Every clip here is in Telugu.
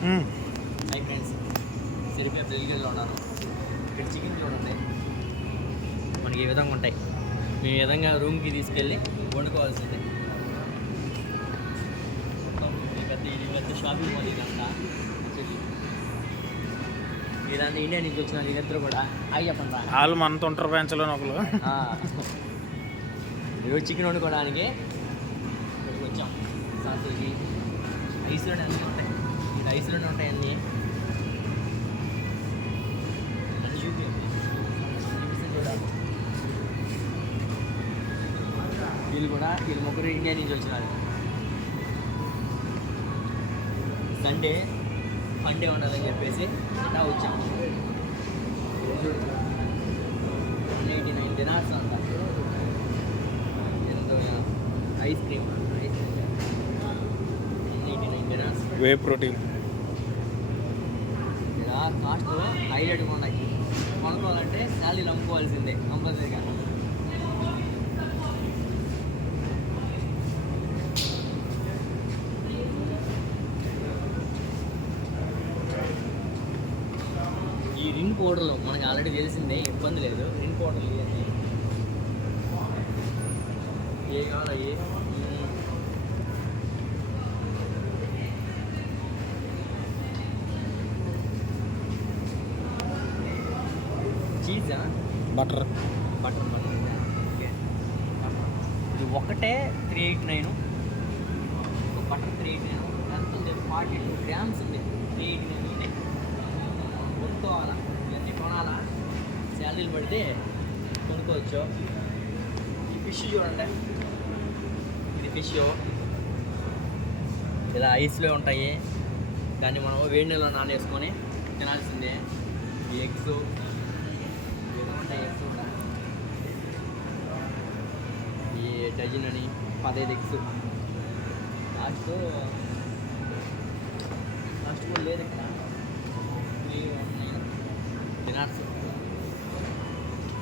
హై ఫ్రెండ్స్, సిరిపే బెల్గిరిలో ఉన్నాను. ఇక్కడ చికెన్ చూడండి మనకి ఏ విధంగా ఉంటాయి. మేము ఈ విధంగా రూమ్కి తీసుకెళ్ళి వండుకోవాల్సిందే. ఇది పెద్ద షాపింగ్ మాల్ ఇదంతా. ఇదంతా ఇండియా నుంచి వచ్చిన వీళ్ళిద్దరు కూడా అవి చెప్పండి రా. వాళ్ళు మనతో ఉంటారు బ్రాంచ్లో ఒకరు. ఈరోజు చికెన్ వండుకోవడానికి ఇక్కడికి వచ్చాం. సాసుకి ఐస్లోనే అన్నీ ఉంటాయి. ఇది ఐస్లోనే ఉంటాయి అన్నీ. అన్నీ చూపించండి. వీళ్ళు ముగ్గురు ఇండియా నుంచి వచ్చినారు. సండే ఉండాలని చెప్పేసి ఇలా వచ్చాము. 189 దినార్స్ అంట. ఎంతో ice cream 189 dinars. Whey protein ఇలా కాస్ట్ హైలైట్గా ఉన్నాయి. కొనుక్కోవాలంటే శాలరీలు అమ్ముకోవాల్సిందే కంపల్సరీగా. ఈ రిన్ పౌడర్లు మనకి ఆల్రెడీ తెలిసిందే, ఇబ్బంది లేదు. రిన్ పౌడర్లు ఇవన్నీ ఏ కావాలి. చీజా బటర్ ఓకే. ఇది ఒకటే 389. బటర్ 389 ఎంత ఉంది? 42 grams ఉంది. 389 కొనుక్కోవాలా, ఇవన్నీ కొనాలా. శాలరీలు పడితే కొనుక్కోవచ్చు. ఈ ఫిష్ చూడండి, ఇది ఫిష్ ఇలా ఐస్లో ఉంటాయి. దాన్ని మనం వేడి నీళ్ళలో నానేసుకొని తినాల్సిందే. ఈ ఎగ్స్ ఏదో ఉంటాయి. ఎగ్స్ కూడా ఈ డజన్ అని 15 ఎగ్స్. లాస్ట్ కూడా లేదు ఇక్కడ. దినార్స్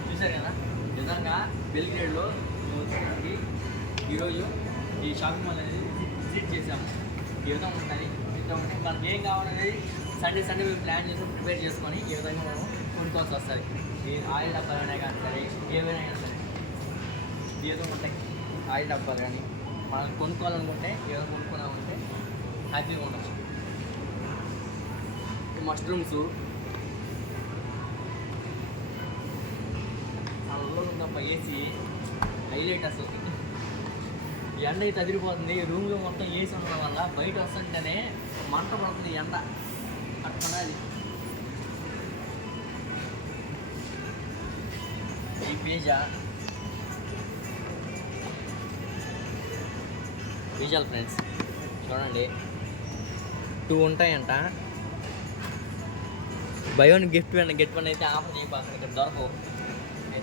చూసారు కదా. విధంగా బెల్గ్రేడ్లో వచ్చేసరికి ఈరోజు ఈ షాపింగ్ మాల్ అనేది విజిట్ చేసాము. ఈ విధంగా ఉంటుంది. ఉంటే మనకి ఏం కావాలనేది సండే మేము ప్లాన్ చేసి ప్రిపేర్ చేసుకొని ఈ విధంగా మనం కొనుక్కోవాల్సి వస్తుంది. ఈ ఆయిల్ డబ్బాలైనా కానీ సరే, ఏవైనా అయినా సరే ఈ విధంగా ఉంటాయి. ఆయిల్ డబ్బాలు కానీ మనం కొనుక్కోవాలనుకుంటే ఈ విధంగా కొనుక్కున్నామంటే హ్యాపీగా ఉండొచ్చు. మష్రూమ్స్ తప్ప ఏసీ హైలైట్. అసలు ఈ ఎండ అయితే అదిరిపోతుంది. రూమ్లో మొత్తం ఏసీ ఉండడం వల్ల బయట వస్తుంటేనే మంట పడుతుంది ఎండ. అట్లా ఈ పిజ్జాలు ఫ్రెండ్స్ చూడండి, 2 ఉంటాయంట. బై వన్ గెట్ వన్ అయితే ఆఫర్ చేయబోతుంది. ఇక్కడ దొరకవు.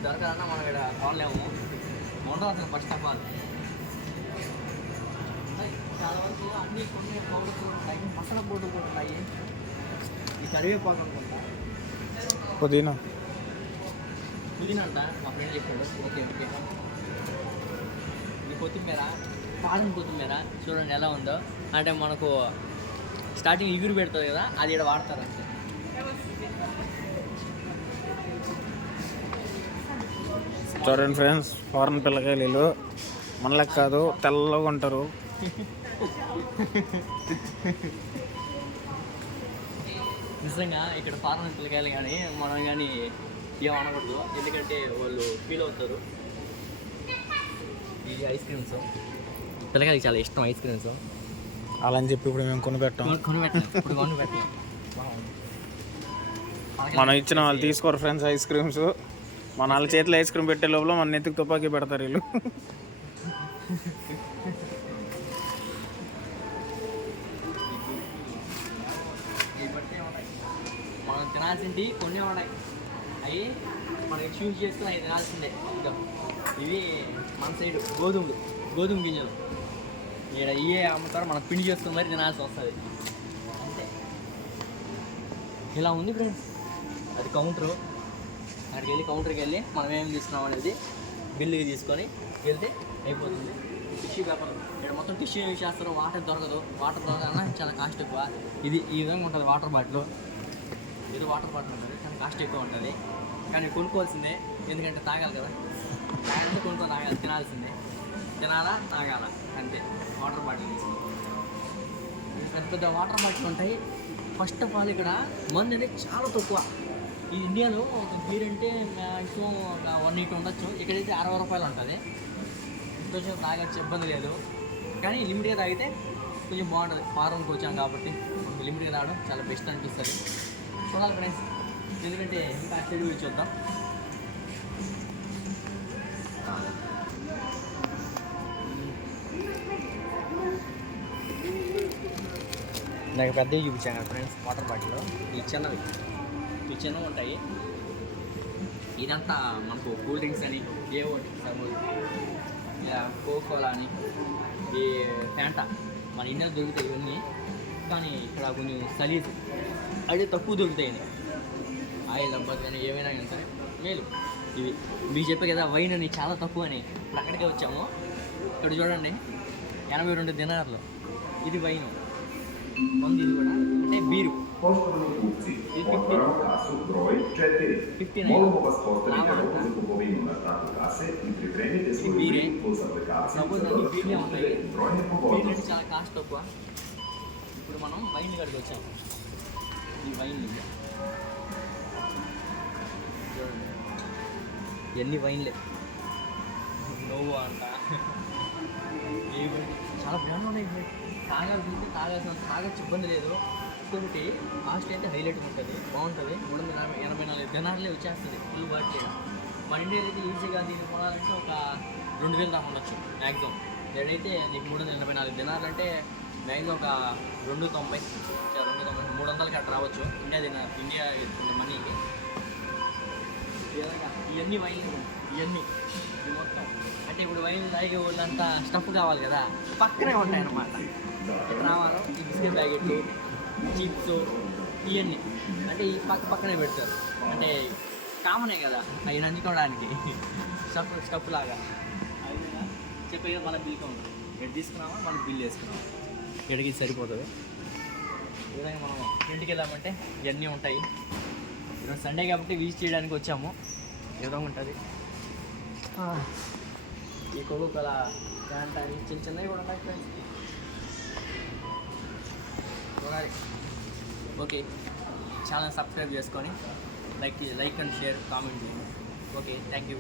దొరకాలన్నా మనం ఇక్కడ కొనలేము. ఉండవు అసలు. ఫస్ట్ ఆఫ్ ఆల్ చాలా వరకు అన్నీ కొన్ని పౌడర్స్ ఉంటాయి, మసాలా పౌడర్ కూడా ఉంటాయి. ఈ కరివేపాకు అనుకుంటా, పుదీనా అంట మా ఫ్రెండ్ చెప్పాడు. ఓకే. ఇది కొత్తిమీర, కారం కొత్తిమీర చూడండి ఎలా ఉందో. అంటే మనకు స్టార్టింగ్ ఇగురు పెడుతుంది కదా, అది ఇక్కడ వాడతారు అంతే. చూడండి ఫ్రెండ్స్, ఫారెన్ పిల్లకాయలు మనలకు కాదు, తెల్లగా ఉంటారు. నిజంగా ఇక్కడ ఫారెన్ పిల్లకాయలు కానీ మనం కానీ ఏమనకూడదు, ఎందుకంటే వాళ్ళు ఫీల్ అవుతారు. ఈ ఐస్ క్రీమ్స్ పిల్లకాయలకి చాలా ఇష్టం. ఐస్ క్రీమ్స్ అలా అని చెప్పి ఇప్పుడు మేము కొనిపెట్టాం. మనం ఇచ్చిన వాళ్ళు తీసుకోరు ఫ్రెండ్స్ ఐస్ క్రీమ్స్. మన వాళ్ళ చేతిలో ఐస్ క్రీమ్ పెట్టే లోపల మన నెత్తికి తుపాకీ పెడతారు వీళ్ళు. మనం తినాల్సింది కొన్ని ఉన్నాయి. అవి మనకి చూస్ చేసుకుని అవి తినాల్సిందే. ఇవి మన సైడ్ గోధుమ గింజలు ఇక్కడ ఇవే అమ్ముతారు. మనం పిండి చేసుకుని మరి తినాల్సి వస్తుంది అంతే. ఇలా ఉంది ఫ్రెండ్స్. అది కౌంటరు. కౌంటర్కి వెళ్ళి మనం ఏం తీసుకున్నాం అనేది బిల్లుకి తీసుకొని వెళ్తే అయిపోతుంది. ఫిష్ వ్యాపారం. ఇక్కడ మొత్తం టిష్యూ యూజ్ చేస్తారు, వాటర్ దొరకదన్నా చాలా కాస్ట్ ఎక్కువ. ఇది ఈ విధంగా ఉంటుంది వాటర్ బాటిల్. ఇది వాటర్ బాటిల్ ఉంటుంది, కానీ కాస్ట్ ఎక్కువ ఉంటుంది. కానీ కొనుక్కోవాల్సిందే, ఎందుకంటే తాగాలి కదా. తాగాలంటే కొనుక్కొని తాగాలి, తినాల్సిందే. తినాలా తాగాల అంతే. వాటర్ బాటిల్ తీసుకుని పెద్ద పెద్ద వాటర్ బాటిల్ ఉంటాయి. ఫస్ట్ ఆఫ్ ఆల్ ఇక్కడ మందు అనేది చాలా తక్కువ. ఈ ఇండియాలో ఒక బీర్ అంటే మ్యాక్సిమం ఒక 180 ఉండొచ్చు, ఇక్కడైతే 60 రూపాయలు ఉంటుంది. కొంచెం తాగచ్చు, ఇబ్బంది లేదు. కానీ లిమిట్గా తాగితే కొంచెం బాగుంటుంది. ఫారెన్కి వచ్చాం కాబట్టి లిమిట్గా తాగడం చాలా బెస్ట్ అనిపిస్తుంది. చూడాలి ఫ్రెండ్స్, ఎందుకంటే ఇంకా చెడు గురించి చూద్దాం. నాకు పెద్దవి చూపించాను కదా ఫ్రెండ్స్ వాటర్ బాటిల్. ఈ చిన్నవి ఉంటాయి. ఇదంతా మనకు కూల్ డ్రింక్స్ అని ఏవో కోకోలా అని ఈ ఫ్యాంటా మన ఇండియాలో దొరుకుతాయి ఇవన్నీ. కానీ ఇక్కడ కొంచెం సలీజ్ అదే తక్కువ దొరుకుతాయి. ఆయిల్ అబ్బా కానీ ఏమైనా కానీ సరే మేలు. ఇవి మీకు చెప్పే కదా వైన్ అని చాలా తక్కువ అని. ఇప్పుడు అక్కడికే వచ్చాము. ఇక్కడ చూడండి 82 దినార్లు ఇది వైన్. మంది ఇది కూడా అంటే beer. Possono tutti, portano a caso Droid GT. Modo nuova scorta di carbone cupovino una tratta classe, i premi del suo bire. cosa applicarsi, suppose అన్ని బీర్లే ఉంటాయి. Droid e beer Popono. అంటే చాలా కాస్ట్ తక్కువ. ఇప్పుడు మనం వైన్ కాడికి వచ్చాము. ఈ వైన్ చూడండి, ఎన్ని వైన్లే. నోవో అంట, చాలా బ్రాండ్లు ఉన్నాయి. తాగచ్చు, ఇబ్బంది లేదు. ఇంకొకటి కాస్ట్ అయితే హైలైట్గా ఉంటుంది, బాగుంటుంది. 384 దినార్లే వచ్చేస్తుంది ఫుల్ బాటిల్. మన ఇండియాలో అయితే ఈజీగా దీన్ని కొనాలంటే ఒక 2000 దాకా ఉండొచ్చు మ్యాక్సిమం. ఏదైతే నీకు 384 దినార్లు అంటే మ్యాక్సిమం ఒక 290 300కి అట్లా రావచ్చు ఇండియా మనీకి. ఇవన్నీ వైన్లు, ఇవన్నీ మొత్తం అంటే ఇప్పుడు వైన్ తాగే వాళ్ళంతా స్టఫ్ కావాలి కదా, పక్కనే ఉంటాయి అన్నమాట. ఎక్కడ రావాలో ఈ బిస్కెట్ ప్యాకెట్లు, చిప్స్ ఇవన్నీ అంటే ఈ పక్కనే పెడతారు. అంటే కామనే కదా అవి నంచుకోవడానికి, స్టఫ్ లాగా. అవి చెప్పే మన బిల్ కౌంటర్ ఇక్కడ తీసుకున్నామా మనం బిల్ వేసుకున్నాం, ఎక్కడికి సరిపోతుంది. ఈ విధంగా మనం ఇంటికి వెళ్ళామంటే ఇవన్నీ ఉంటాయి. ఈరోజు సండే కాబట్టి విజిట్ చేయడానికి వచ్చాము. ఈ విధంగా ఉంటుంది. ఈ కోకోకోలా ఫ్యాంటా అని చిన్నవి కూడా ఉంటాయి ఫ్రెండ్స్. చూడాలి. ఓకే, ఛానల్ సబ్స్క్రైబ్ చేసుకొని లైక్ అండ్ షేర్ కామెంట్ చేయండి. Okay, thank you.